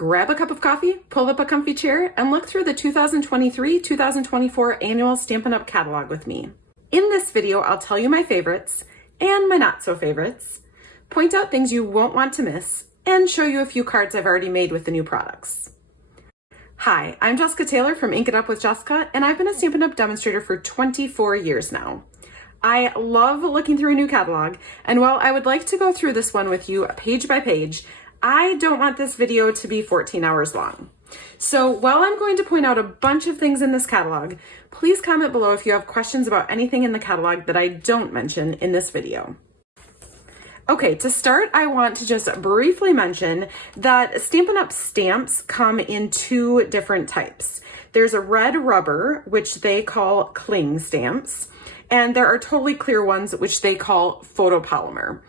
Grab a cup of coffee, pull up a comfy chair, and look through the 2023-2024 annual Stampin' Up! Catalog with me. In this video, I'll tell you my favorites and my not so favorites, point out things you won't want to miss, and show you a few cards I've already made with the new products. Hi, I'm Jessica Taylor from Ink It Up with Jessica, and I've been a Stampin' Up! Demonstrator for 24 years now. I love looking through a new catalog, and while I would like to go through this one with you page by page, I don't want this video to be 14 hours long. So while I'm going to point out a bunch of things in this catalog, please comment below if you have questions about anything in the catalog that I don't mention in this video. Okay, to start, I want to just briefly mention that Stampin' Up! Stamps come in two different types. There's a red rubber, which they call cling stamps, and there are totally clear ones, which they call photopolymer.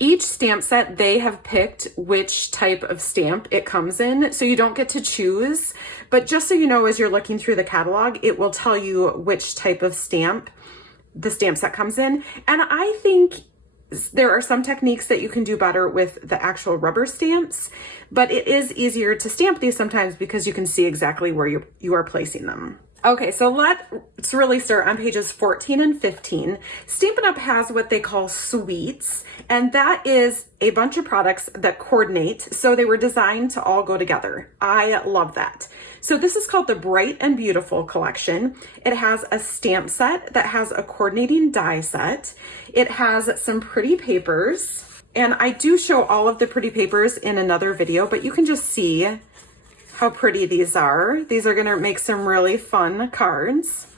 Each stamp set, they have picked which type of stamp it comes in, so you don't get to choose. But just so you know, as you're looking through the catalog, it will tell you which type of stamp the stamp set comes in. And I think there are some techniques that you can do better with the actual rubber stamps, but it is easier to stamp these sometimes because you can see exactly where you are placing them. Okay, so let's really start on pages 14 and 15. Stampin' Up! Has what they call suites, and that is a bunch of products that coordinate, so they were designed to all go together. I love that. So this is called the Bright and Beautiful collection. It has a stamp set that has a coordinating die set. It has some pretty papers, and I do show all of the pretty papers in another video, but you can just see how pretty these are. These are gonna make some really fun cards.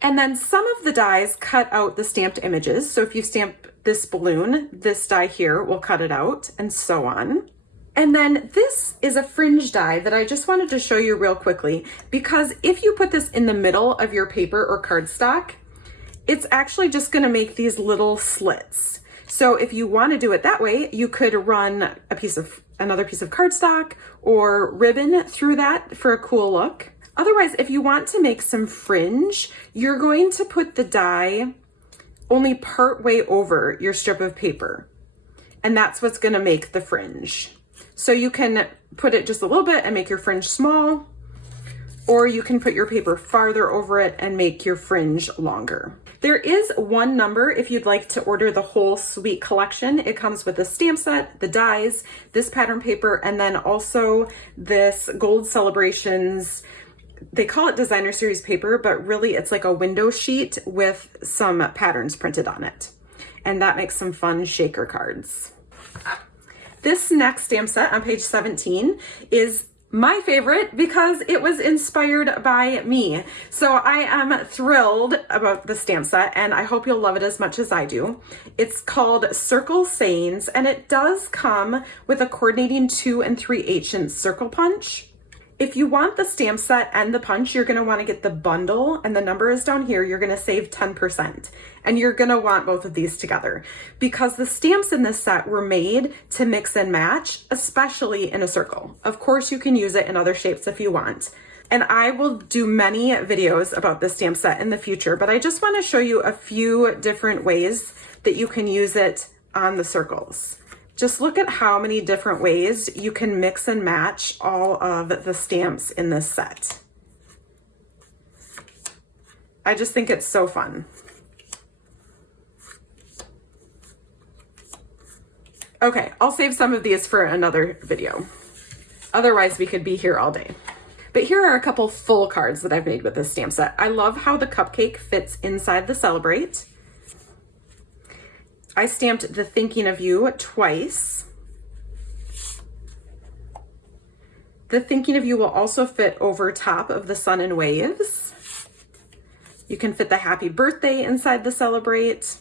And then some of the dies cut out the stamped images. So if you stamp this balloon, this die here will cut it out, and so on. And then this is a fringe die that I just wanted to show you real quickly, because if you put this in the middle of your paper or cardstock, it's actually just gonna make these little slits. So if you want to do it that way, you could run another piece of cardstock or ribbon through that for a cool look. Otherwise, if you want to make some fringe, you're going to put the die only part way over your strip of paper. And that's what's going to make the fringe. So you can put it just a little bit and make your fringe small, or you can put your paper farther over it and make your fringe longer. There is one number if you'd like to order the whole suite collection. It comes with the stamp set, the dies, this pattern paper, and then also this Gold Celebrations, they call it designer series paper, but really it's like a window sheet with some patterns printed on it. And that makes some fun shaker cards. This next stamp set on page 17 is my favorite because it was inspired by me. So I am thrilled about the stamp set, and I hope you'll love it as much as I do. It's called Circle Sayings, and it does come with a coordinating 2 3/8" circle punch. If you want the stamp set and the punch, you're gonna wanna get the bundle, and the number is down here. You're gonna save 10%, and you're gonna want both of these together because the stamps in this set were made to mix and match, especially in a circle. Of course, you can use it in other shapes if you want. And I will do many videos about this stamp set in the future, but I just wanna show you a few different ways that you can use it on the circles. Just look at how many different ways you can mix and match all of the stamps in this set. I just think it's so fun. Okay, I'll save some of these for another video. Otherwise, we could be here all day. But here are a couple full cards that I've made with this stamp set. I love how the cupcake fits inside the Celebrate. I stamped the Thinking of You twice. The Thinking of You will also fit over top of the Sun and Waves. You can fit the Happy Birthday inside the Celebrate.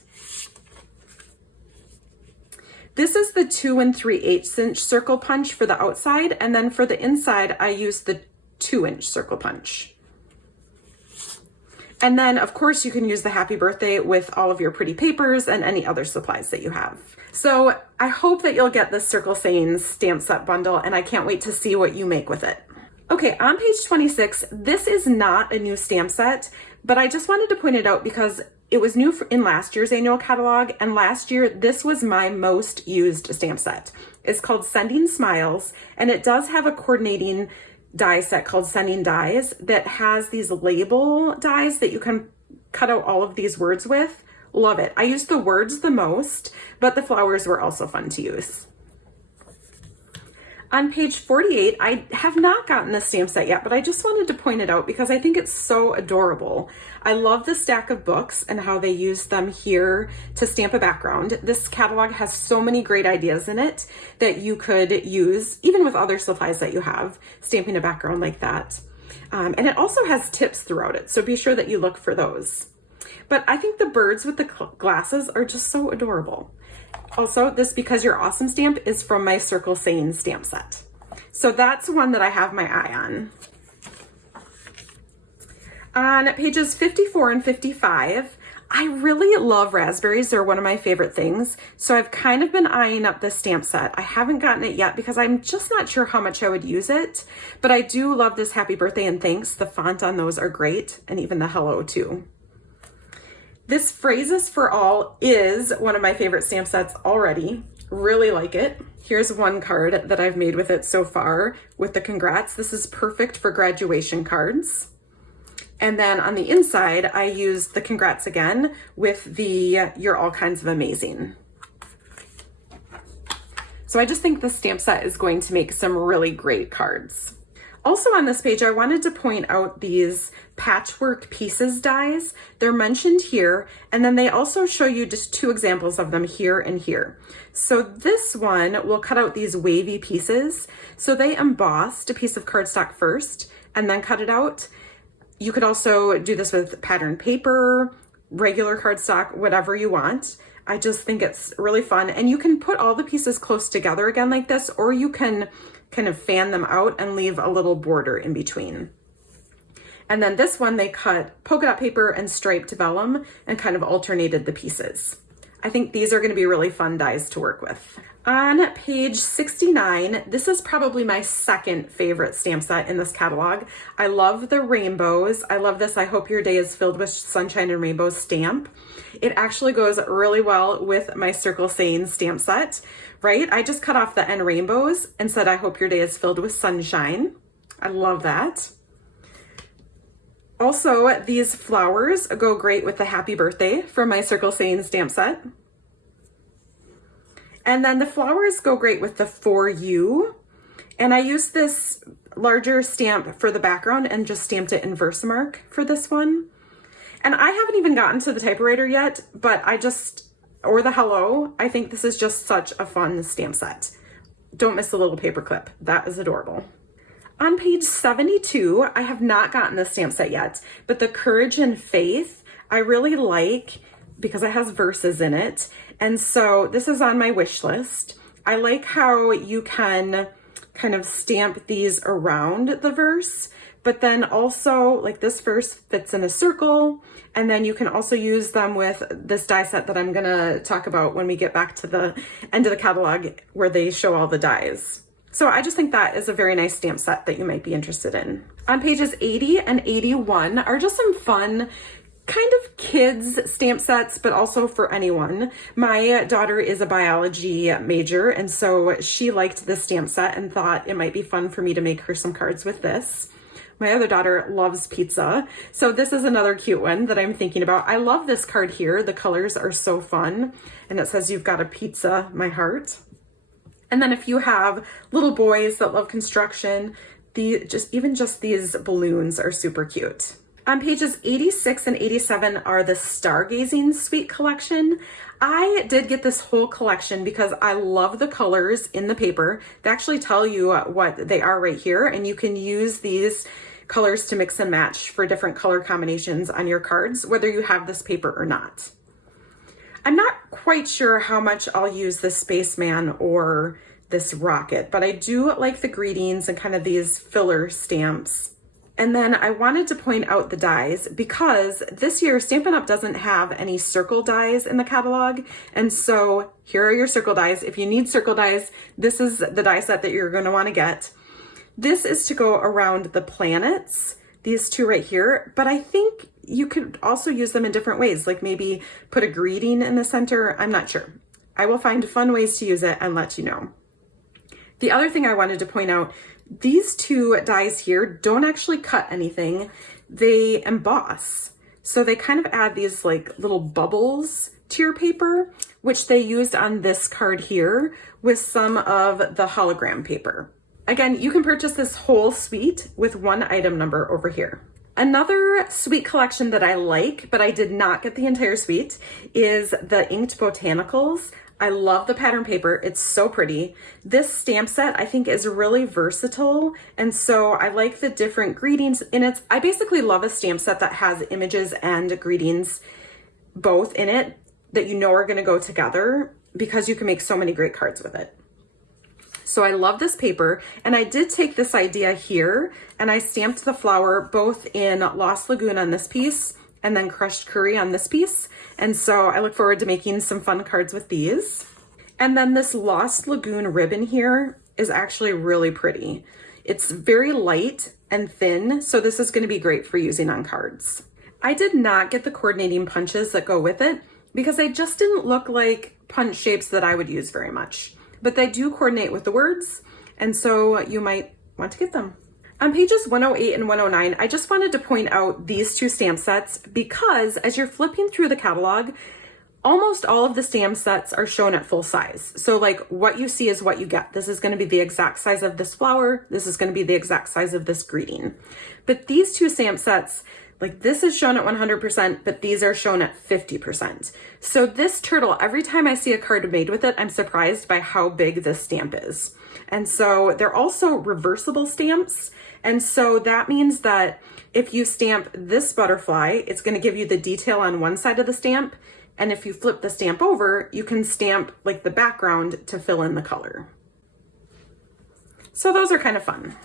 This is the 2 3/8" circle punch for the outside, and then for the inside, I used the 2" circle punch. And then, of course, you can use the Happy Birthday with all of your pretty papers and any other supplies that you have. So I hope that you'll get this Circle Sayings stamp set bundle, and I can't wait to see what you make with it. Okay, on page 26, this is not a new stamp set, but I just wanted to point it out because It was new in last year's annual catalog, and last year this was my most used stamp set. It's called Sending Smiles, and it does have a coordinating die set called Sending Dies that has these label dies that you can cut out all of these words with. Love it. I used the words the most, but the flowers were also fun to use. On page 48, I have not gotten this stamp set yet, but I just wanted to point it out because I think it's so adorable. I love the stack of books and how they use them here to stamp a background. This catalog has so many great ideas in it that you could use, even with other supplies that you have, stamping a background like that. And it also has tips throughout it, so be sure that you look for those. But I think the birds with the glasses are just so adorable. Also, this Because You're Awesome stamp is from my Circle Saying stamp set. So that's one that I have my eye on. On pages 54 and 55, I really love raspberries. They're one of my favorite things. So I've kind of been eyeing up this stamp set. I haven't gotten it yet because I'm just not sure how much I would use it. But I do love this Happy Birthday and Thanks. The font on those are great, and even the hello too. This Phrases for All is one of my favorite stamp sets already. Really like it. Here's one card that I've made with it so far with the congrats. This is perfect for graduation cards. And then on the inside, I used the congrats again with the You're All Kinds of Amazing. So I just think this stamp set is going to make some really great cards. Also on this page, I wanted to point out these Patchwork Pieces dies. They're mentioned here, and then they also show you just two examples of them here and here. So this one will cut out these wavy pieces. So they embossed a piece of cardstock first and then cut it out. You could also do this with patterned paper, regular cardstock, whatever you want. I just think it's really fun. And you can put all the pieces close together again like this, or you can kind of fan them out and leave a little border in between. And then this one, they cut polka dot paper and striped vellum and kind of alternated the pieces. I think these are going to be really fun dies to work with. On page 69, this is probably my second favorite stamp set in this catalog. I love the rainbows. I love this I Hope Your Day is Filled with Sunshine and Rainbows stamp. It actually goes really well with my Circle Saying stamp set, right? I just cut off the end rainbows and said I hope your day is filled with sunshine. I love that. Also, these flowers go great with the Happy Birthday from my Circle Saying stamp set. And then the flowers go great with the For You. And I used this larger stamp for the background and just stamped it in Versamark for this one. And I haven't even gotten to the typewriter yet, but or the hello, I think this is just such a fun stamp set. Don't miss the little paper clip. That is adorable. On page 72, I have not gotten this stamp set yet, but the Courage and Faith, I really like because it has verses in it. And so this is on my wish list. I like how you can kind of stamp these around the verse, but then also like this verse fits in a circle. And then you can also use them with this die set that I'm gonna talk about when we get back to the end of the catalog where they show all the dies. So I just think that is a very nice stamp set that you might be interested in. On pages 80 and 81 are just some fun kind of kids stamp sets, but also for anyone. My daughter is a biology major, and so she liked this stamp set and thought it might be fun for me to make her some cards with this. My other daughter loves pizza, so this is another cute one that I'm thinking about. I love this card here. The colors are so fun, and it says, "You've got a pizza, my heart." And then if you have little boys that love construction, even just these balloons are super cute. On pages 86 and 87 are the Stargazing Suite collection. I did get this whole collection because I love the colors in the paper. They actually tell you what they are right here, and you can use these colors to mix and match for different color combinations on your cards, whether you have this paper or not. I'm not quite sure how much I'll use this spaceman or this rocket, but I do like the greetings and kind of these filler stamps. And then I wanted to point out the dies because this year Stampin' Up! Doesn't have any circle dies in the catalog. And so here are your circle dies. If you need circle dies, this is the die set that you're going to want to get. This is to go around the planets, these two right here, but I think you could also use them in different ways, like maybe put a greeting in the center. I'm not sure. I will find fun ways to use it and let you know. The other thing I wanted to point out, these two dies here don't actually cut anything. They emboss. So they kind of add these like little bubbles to your paper, which they used on this card here with some of the hologram paper. Again, you can purchase this whole suite with one item number over here. Another suite collection that I like, but I did not get the entire suite, is the inked Botanicals. I love the pattern paper. It's so pretty. This stamp set I think is really versatile, and so I like the different greetings in it. I basically love a stamp set that has images and greetings both in it that you know are going to go together, because you can make so many great cards with it. So I love this paper, and I did take this idea here and I stamped the flower both in Lost Lagoon on this piece and then crushed curry on this piece. And so I look forward to making some fun cards with these. And then this Lost Lagoon ribbon here is actually really pretty. It's very light and thin, so this is going to be great for using on cards. I did not get the coordinating punches that go with it because they just didn't look like punch shapes that I would use very much. But they do coordinate with the words, and so you might want to get them. On pages 108 and 109, I just wanted to point out these two stamp sets because as you're flipping through the catalog, almost all of the stamp sets are shown at full size. So like what you see is what you get. This is going to be the exact size of this flower. This is going to be the exact size of this greeting. But these two stamp sets, like this is shown at 100%, but these are shown at 50%. So this turtle, every time I see a card made with it, I'm surprised by how big this stamp is. And so they're also reversible stamps. And so that means that if you stamp this butterfly, it's going to give you the detail on one side of the stamp. And if you flip the stamp over, you can stamp like the background to fill in the color. So those are kind of fun.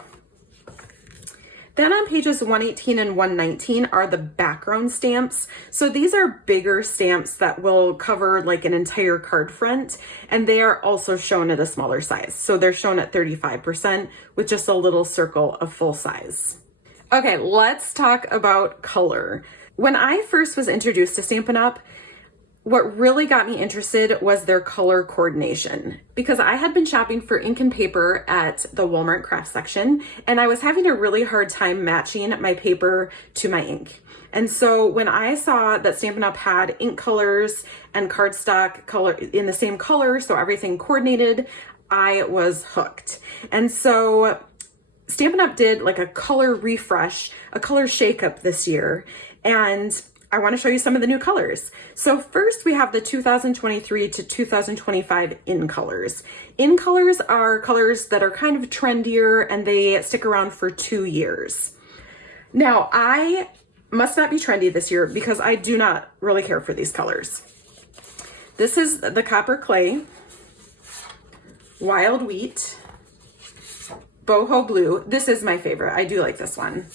Then on pages 118 and 119 are the background stamps. So these are bigger stamps that will cover like an entire card front, and they are also shown at a smaller size. So they're shown at 35% with just a little circle of full size. Okay, let's talk about color. When I first was introduced to Stampin' Up, what really got me interested was their color coordination, because I had been shopping for ink and paper at the Walmart craft section, and I was having a really hard time matching my paper to my ink. And so when I saw that Stampin' Up had ink colors and cardstock color in the same color, so everything coordinated, I was hooked. And so Stampin' Up did like a color refresh, a color shakeup this year, and I want to show you some of the new colors. So first we have the 2023 to 2025 in colors. In colors are colors that are kind of trendier and they stick around for 2 years. Now I must not be trendy this year because I do not really care for these colors. This is the Copper Clay, Wild Wheat, Boho Blue. This is my favorite. I do like this one.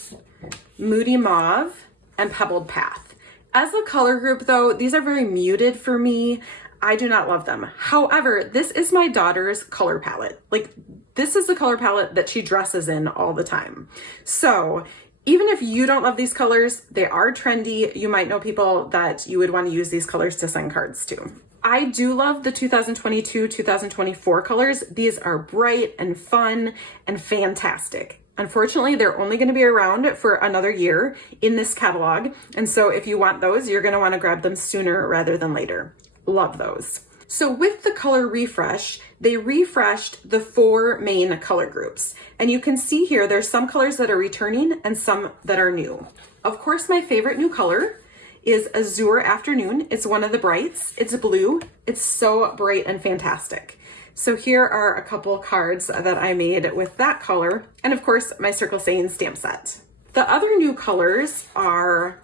Moody Mauve, and Pebbled Path. As a color group though, these are very muted for me. I do not love them. However, this is my daughter's color palette. Like this is the color palette that she dresses in all the time. So even if you don't love these colors, they are trendy. You might know people that you would want to use these colors to send cards to. I do love the 2022-2024 colors. These are bright and fun and fantastic. Unfortunately, they're only going to be around for another year in this catalog. And so if you want those, you're going to want to grab them sooner rather than later. Love those. So with the color refresh, they refreshed the 4 main color groups. And you can see here, there's some colors that are returning and some that are new. Of course, my favorite new color is Azure Afternoon. It's one of the brights. It's blue. It's so bright and fantastic. So here are a couple cards that I made with that color, and of course my Circle Saying stamp set. The other new colors are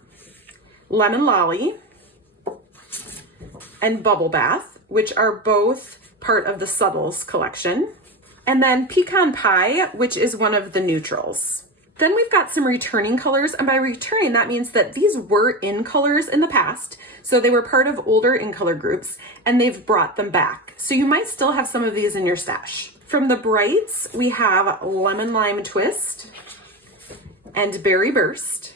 Lemon Lolly and Bubble Bath, which are both part of the Subtles collection, and then Pecan Pie, which is one of the neutrals. Then we've got some returning colors, and by returning, that means that these were in colors in the past, so they were part of older in color groups, and they've brought them back. So you might still have some of these in your stash. From the brights, we have Lemon Lime Twist and Berry Burst,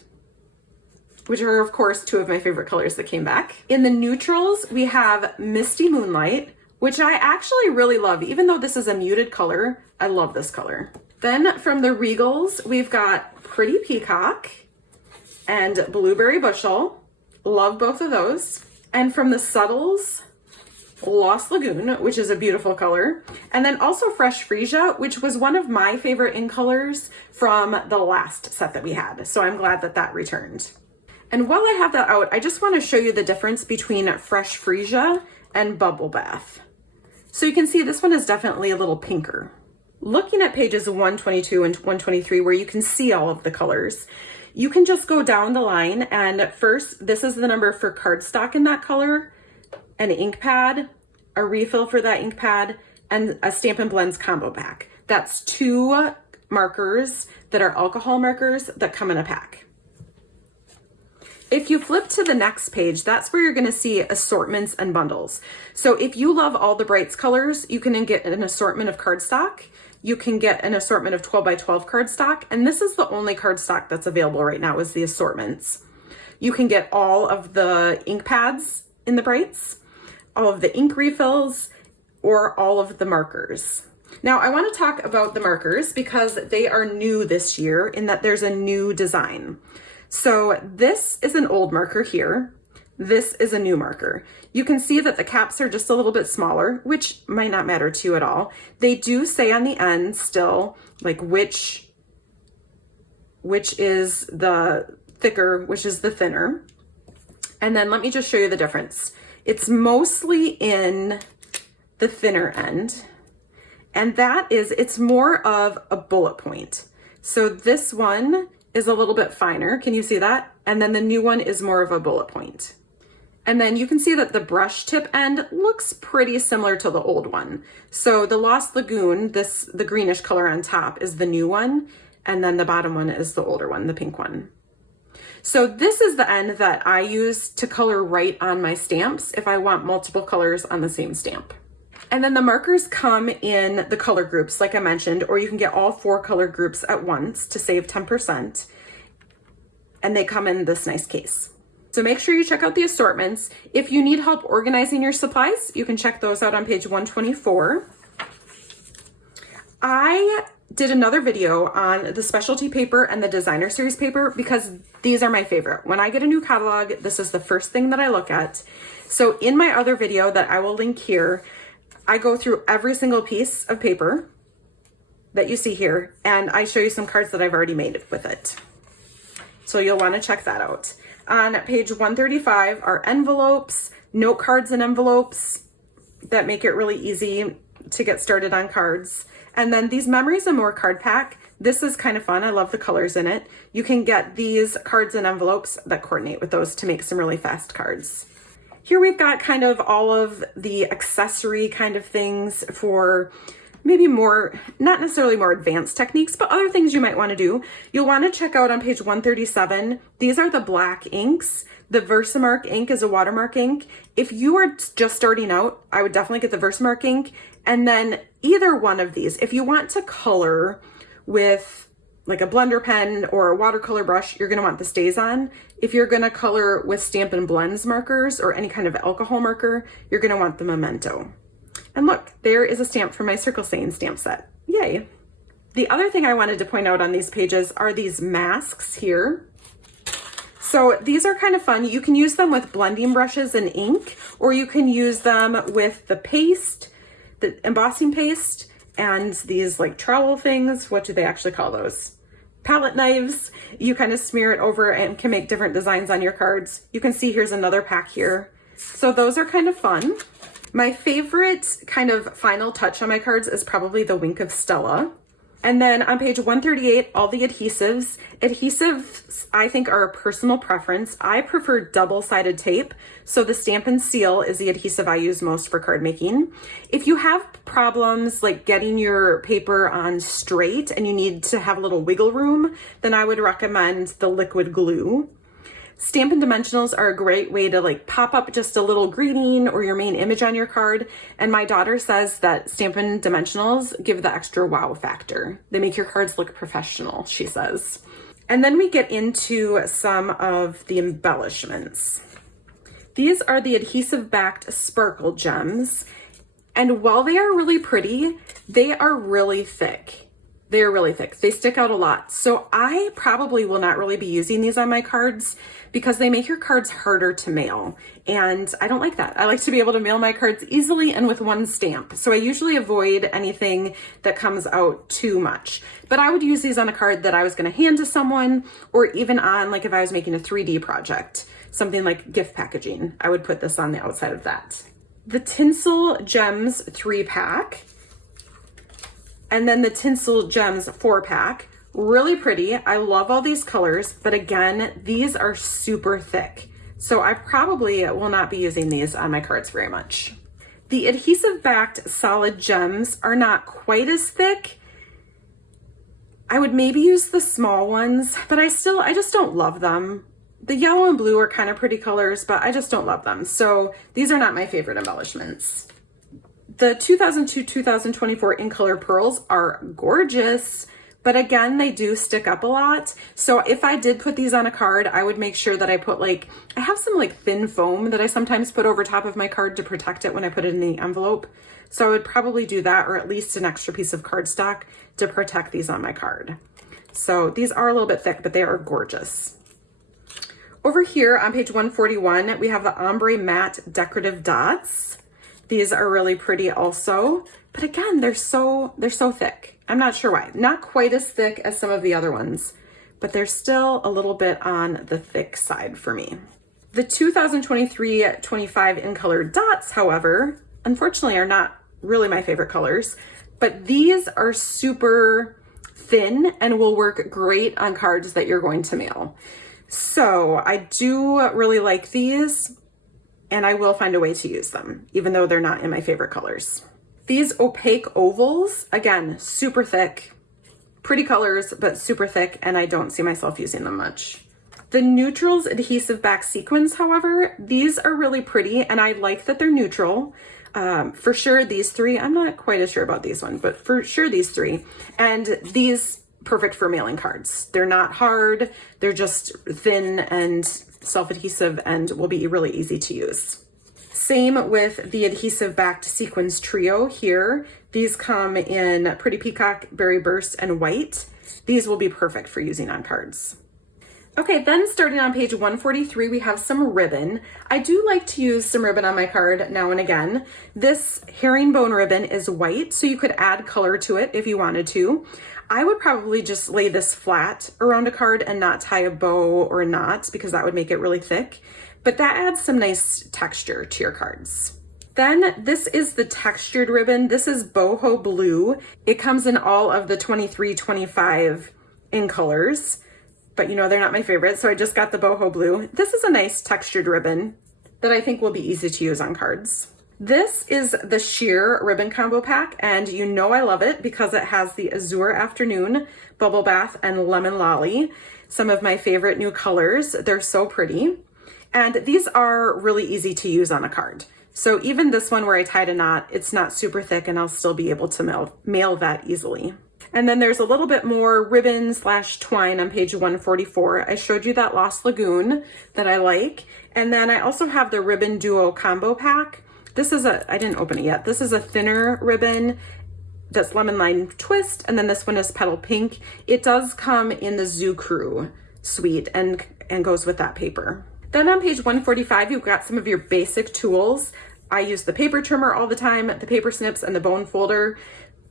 which are of course two of my favorite colors that came back. In the neutrals, we have Misty Moonlight, which I actually really love. Even though this is a muted color, I love this color. Then from the Regals, we've got Pretty Peacock and Blueberry Bushel. Love both of those. And from the Subtles, Lost Lagoon, which is a beautiful color. And then also Fresh Freesia, which was one of my favorite in colors from the last set that we had. So I'm glad that that returned. And while I have that out, I just want to show you the difference between Fresh Freesia and Bubble Bath. So you can see this one is definitely a little pinker. Looking at pages 122 and 123, where you can see all of the colors, you can just go down the line, and first, this is the number for cardstock in that color, an ink pad, a refill for that ink pad, and a Stampin' Blends combo pack. That's 2 markers that are alcohol markers that come in a pack. If you flip to the next page, that's where you're going to see assortments and bundles. So if you love all the brights colors, you can get an assortment of cardstock. You can get an assortment of 12 by 12 cardstock. And this is the only cardstock that's available right now is the assortments. You can get all of the ink pads in the brights, all of the ink refills, or all of the markers. Now I want to talk about the markers because they are new this year in that there's a new design. So this is an old marker here. This is a new marker. You can see that the caps are just a little bit smaller, which might not matter to you at all. They do say on the end still, like which is the thicker, which is the thinner. And then let me just show you the difference. It's mostly in the thinner end. And that is, it's more of a bullet point. So this one is a little bit finer. Can you see that? And then the new one is more of a bullet point. And then you can see that the brush tip end looks pretty similar to the old one. So the Lost Lagoon, the greenish color on top is the new one. And then the bottom one is the older one, the pink one. So this is the end that I use to color right on my stamps if I want multiple colors on the same stamp. And then the markers come in the color groups, like I mentioned, or you can get all 4 color groups at once to save 10%. And they come in this nice case. So make sure you check out the assortments. If you need help organizing your supplies, you can check those out on page 124. I did another video on the specialty paper and the designer series paper because these are my favorite. When I get a new catalog, this is the first thing that I look at. So in my other video that I will link here, I go through every single piece of paper that you see here, and I show you some cards that I've already made with it. So you'll want to check that out. On page 135 are envelopes, note cards and envelopes that make it really easy to get started on cards. And then these Memories and More card pack. This is kind of fun. I love the colors in it. You can get these cards and envelopes that coordinate with those to make some really fast cards. Here we've got kind of all of the accessory kind of things for maybe more, not necessarily more advanced techniques, but other things you might want to do. You'll want to check out on page 137. These are the black inks. The Versamark ink is a watermark ink. If you are just starting out, I would definitely get the Versamark ink. And then either one of these, if you want to color with like a blender pen or a watercolor brush, you're going to want the StazOn. If you're going to color with Stampin' Blends markers or any kind of alcohol marker, you're going to want the Memento. And look, there is a stamp for my Circle Saying stamp set. Yay. The other thing I wanted to point out on these pages are these masks here. So these are kind of fun. You can use them with blending brushes and ink, or you can use them with the paste, the embossing paste, and these like trowel things. What do they actually call those? Palette knives. You kind of smear it over and can make different designs on your cards. You can see here's another pack here. So those are kind of fun. My favorite kind of final touch on my cards is probably the Wink of Stella. And then on page 138, all the adhesives. Adhesives, I think, are a personal preference. I prefer double-sided tape. So the Stampin' Seal is the adhesive I use most for card making. If you have problems like getting your paper on straight and you need to have a little wiggle room, then I would recommend the liquid glue. Stampin' Dimensionals are a great way to like pop up just a little greeting or your main image on your card. And my daughter says that Stampin' Dimensionals give the extra wow factor. They make your cards look professional, she says. And then we get into some of the embellishments. These are the adhesive backed sparkle gems. And while they are really pretty, they are really thick. They are really thick. They stick out a lot. So I probably will not really be using these on my cards because they make your cards harder to mail. And I don't like that. I like to be able to mail my cards easily and with one stamp. So I usually avoid anything that comes out too much. But I would use these on a card that I was going to hand to someone, or even on, like, if I was making a 3D project, something like gift packaging, I would put this on the outside of that. The Tinsel Gems 3-pack. And then the Tinsel Gems 4-pack, really pretty. I love all these colors, but again, these are super thick. So I probably will not be using these on my cards very much. The adhesive backed solid gems are not quite as thick. I would maybe use the small ones, but I just don't love them. The yellow and blue are kind of pretty colors, but I just don't love them. So these are not my favorite embellishments. The 2002-2024 in color pearls are gorgeous, but again, they do stick up a lot. So if I did put these on a card, I would make sure that I put I have some thin foam that I sometimes put over top of my card to protect it when I put it in the envelope. So I would probably do that, or at least an extra piece of cardstock to protect these on my card. So these are a little bit thick, but they are gorgeous. Over here on page 141, we have the Ombre Matte Decorative Dots. These are really pretty also, but again, they're so thick. I'm not sure why. Not quite as thick as some of the other ones, but they're still a little bit on the thick side for me. The 2023-25 in color dots, however, unfortunately are not really my favorite colors, but these are super thin and will work great on cards that you're going to mail. So I do really like these, and I will find a way to use them, even though they're not in my favorite colors. These opaque ovals, again, super thick, pretty colors, but super thick, and I don't see myself using them much. The Neutrals adhesive back sequins, however, these are really pretty, and I like that they're neutral. For sure, these three, I'm not quite as sure about these ones, but for sure these three. And these, perfect for mailing cards. They're not hard, they're just thin and self-adhesive and will be really easy to use. Same with the adhesive backed sequins trio here. These come in Pretty Peacock, Berry Burst, and White. These will be perfect for using on cards. Okay, then starting on page 143, we have some ribbon. I do like to use some ribbon on my card now and again. This herringbone ribbon is white, so you could add color to it if you wanted to. I would probably just lay this flat around a card and not tie a bow or a knot because that would make it really thick. But that adds some nice texture to your cards. Then this is the textured ribbon. This is Boho Blue. It comes in all of the 23-25 in colors, but you know, they're not my favorite. So I just got the Boho Blue. This is a nice textured ribbon that I think will be easy to use on cards. This is the Sheer Ribbon Combo Pack, and you know I love it because it has the Azure Afternoon, Bubble Bath, and Lemon Lolly. Some of my favorite new colors. They're so pretty. And these are really easy to use on a card. So even this one where I tied a knot, it's not super thick and I'll still be able to mail that easily. And then there's a little bit more ribbon / twine on page 144. I showed you that Lost Lagoon that I like. And then I also have the Ribbon Duo Combo Pack. This is I didn't open it yet. This is a thinner ribbon that's lemon lime twist. And then this one is petal pink. It does come in the Zoo Crew suite and goes with that paper. Then on page 145, you've got some of your basic tools. I use the paper trimmer all the time, the paper snips, and the bone folder.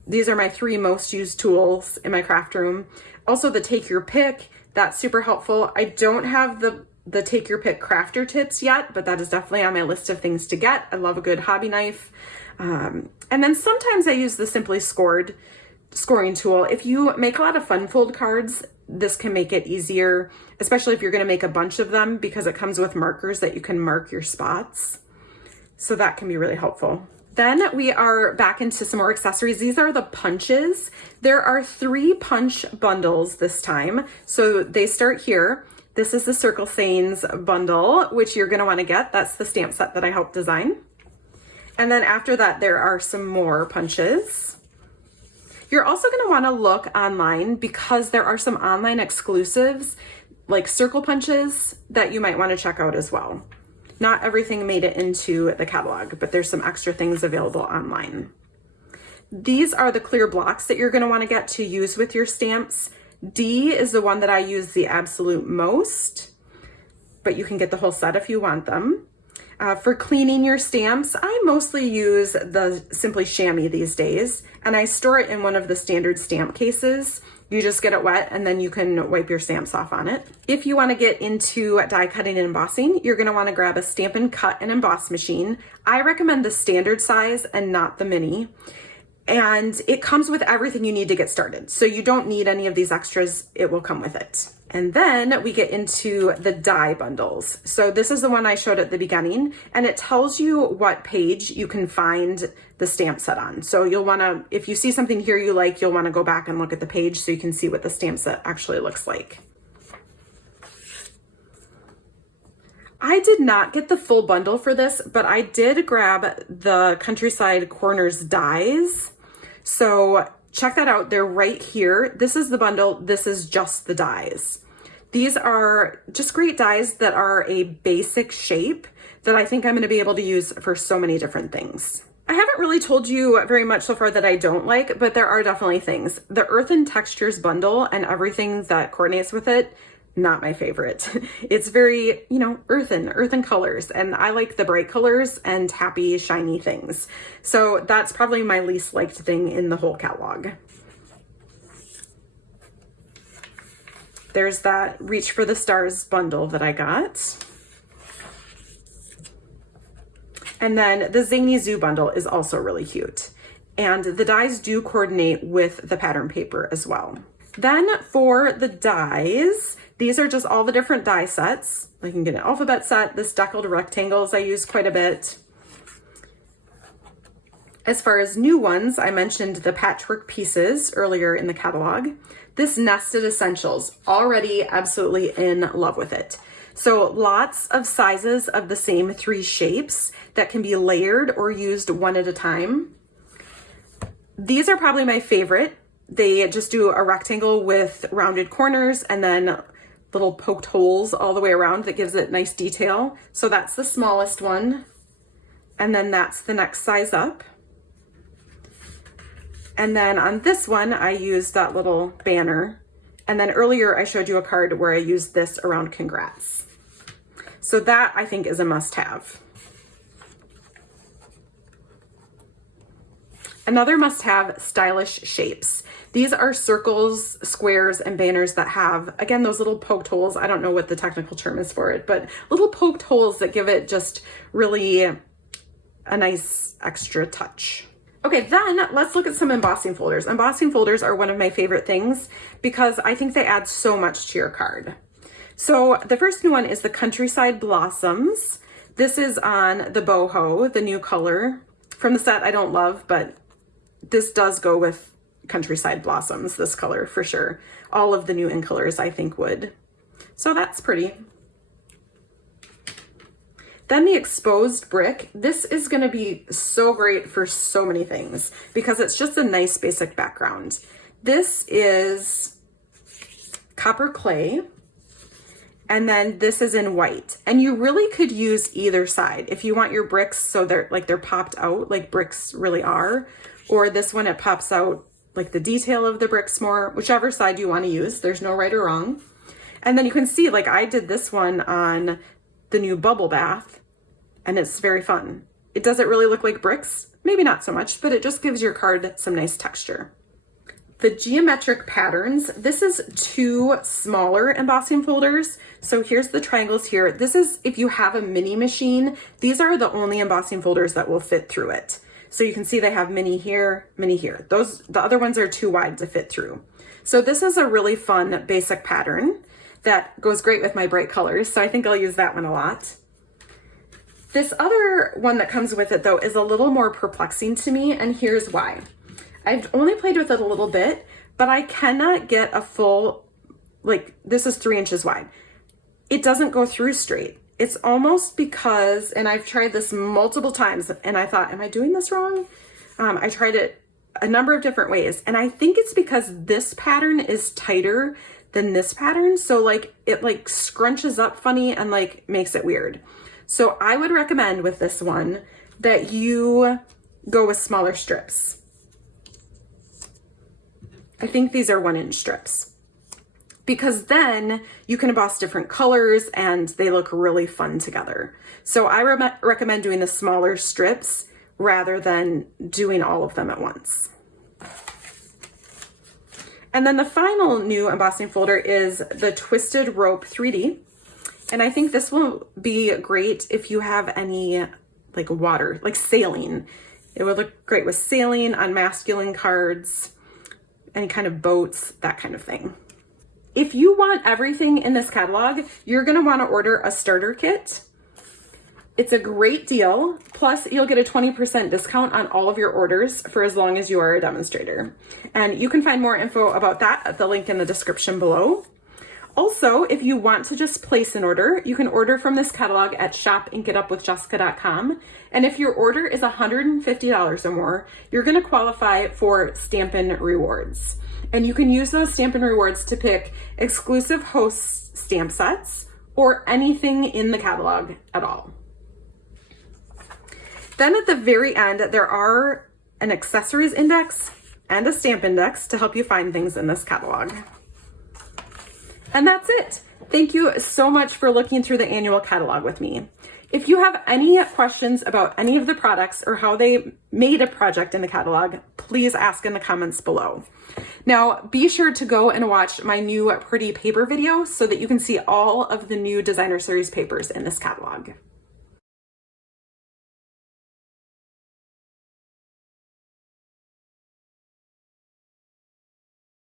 These are my 3 most used tools in my craft room. Also the Take Your Pick, that's super helpful. I don't have the Take Your Pick crafter tips yet, but that is definitely on my list of things to get. I love a good hobby knife. And then sometimes I use the Simply Scored scoring tool. If you make a lot of fun fold cards, this can make it easier, especially if you're going to make a bunch of them, because it comes with markers that you can mark your spots. So that can be really helpful. Then we are back into some more accessories. These are the punches. There are 3 punch bundles this time. So they start here. This is the Circle Sains bundle, which you're going to want to get. That's the stamp set that I helped design. And then after that, there are some more punches. You're also going to want to look online because there are some online exclusives like circle punches that you might want to check out as well. Not everything made it into the catalog, but there's some extra things available online. These are the clear blocks that you're going to want to get to use with your stamps. D is the one that I use the absolute most, but you can get the whole set if you want them. For cleaning your stamps, I mostly use the Simply Chamois these days, and I store it in one of the standard stamp cases. You just get it wet and then you can wipe your stamps off on it. If you want to get into die cutting and embossing, you're going to want to grab a Stampin' Cut and Emboss machine. I recommend the standard size and not the mini. And it comes with everything you need to get started. So you don't need any of these extras, it will come with it. And then we get into the die bundles. So this is the one I showed at the beginning, and it tells you what page you can find the stamp set on. So you'll wanna, if you see something here you like, you'll wanna go back and look at the page so you can see what the stamp set actually looks like. I did not get the full bundle for this, but I did grab the Countryside Corners dies. So check that out, they're right here. This is the bundle, this is just the dies. These are just great dies that are a basic shape that I think I'm gonna be able to use for so many different things. I haven't really told you very much so far that I don't like, but there are definitely things. The Earth and Textures bundle and everything that coordinates with it, not my favorite. It's very, you know, earthen colors, and I like the bright colors and happy, shiny things. So that's probably my least liked thing in the whole catalog. There's that Reach for the Stars bundle that I got. And then the Zany Zoo bundle is also really cute. And the dies do coordinate with the pattern paper as well. Then for the dies, these are just all the different die sets. I can get an alphabet set, this deckled rectangles I use quite a bit. As far as new ones, I mentioned the Patchwork pieces earlier in the catalog. This Nested Essentials, already absolutely in love with it. So lots of sizes of the same 3 shapes that can be layered or used one at a time. These are probably my favorite. They just do a rectangle with rounded corners and then little poked holes all the way around that gives it nice detail. So that's the smallest one. And then that's the next size up. And then on this one, I used that little banner. And then earlier I showed you a card where I used this around congrats. So that I think is a must-have. Another must-have, stylish shapes. These are circles, squares, and banners that have, again, those little poked holes. I don't know what the technical term is for it, but little poked holes that give it just really a nice extra touch. Okay, then let's look at some embossing folders. Embossing folders are one of my favorite things because I think they add so much to your card. So the first new one is the Countryside Blossoms. This is on the boho, the new color. From the set I don't love, but this does go with Countryside Blossoms, this color for sure. All of the new in colors I think would. So that's pretty. Then the exposed brick. This is going to be so great for so many things because it's just a nice basic background. This is copper clay, and then this is in white. And you really could use either side if you want your bricks so they're popped out like bricks really are, or this one it pops out like the detail of the bricks more, whichever side you want to use. There's no right or wrong. And then you can see, like I did this one on the new bubble bath, and it's very fun. It doesn't really look like bricks, maybe not so much, but it just gives your card some nice texture. The geometric patterns, this is 2 smaller embossing folders. So here's the triangles here. This is if you have a mini machine, these are the only embossing folders that will fit through it. So you can see they have mini here, mini here. The other ones are too wide to fit through. So this is a really fun basic pattern that goes great with my bright colors. So I think I'll use that one a lot. This other one that comes with it though is a little more perplexing to me, and here's why. I've only played with it a little bit, but I cannot get a full, like this is 3 inches wide. It doesn't go through straight. It's almost because, and I've tried this multiple times and I thought, am I doing this wrong? I tried it a number of different ways. And I think it's because this pattern is tighter than this pattern. So like it like scrunches up funny and like makes it weird. So I would recommend with this one that you go with smaller strips. I think these are 1-inch strips, because then you can emboss different colors and they look really fun together. So I recommend doing the smaller strips rather than doing all of them at once. And then the final new embossing folder is the Twisted Rope 3D. And I think this will be great if you have any like water, like sailing. It would look great with sailing, on masculine cards, any kind of boats, that kind of thing. If you want everything in this catalog, you're gonna wanna order a starter kit. It's a great deal. Plus you'll get a 20% discount on all of your orders for as long as you are a demonstrator. And you can find more info about that at the link in the description below. Also, if you want to just place an order, you can order from this catalog at shopinkitupwithjessica.com. And if your order is $150 or more, you're gonna qualify for Stampin' Rewards. And you can use those Stampin' Rewards to pick exclusive host stamp sets or anything in the catalog at all. Then at the very end, there are an accessories index and a stamp index to help you find things in this catalog. And that's it. Thank you so much for looking through the annual catalog with me. If you have any questions about any of the products or how they made a project in the catalog, please ask in the comments below. Now, be sure to go and watch my new pretty paper video so that you can see all of the new designer series papers in this catalog.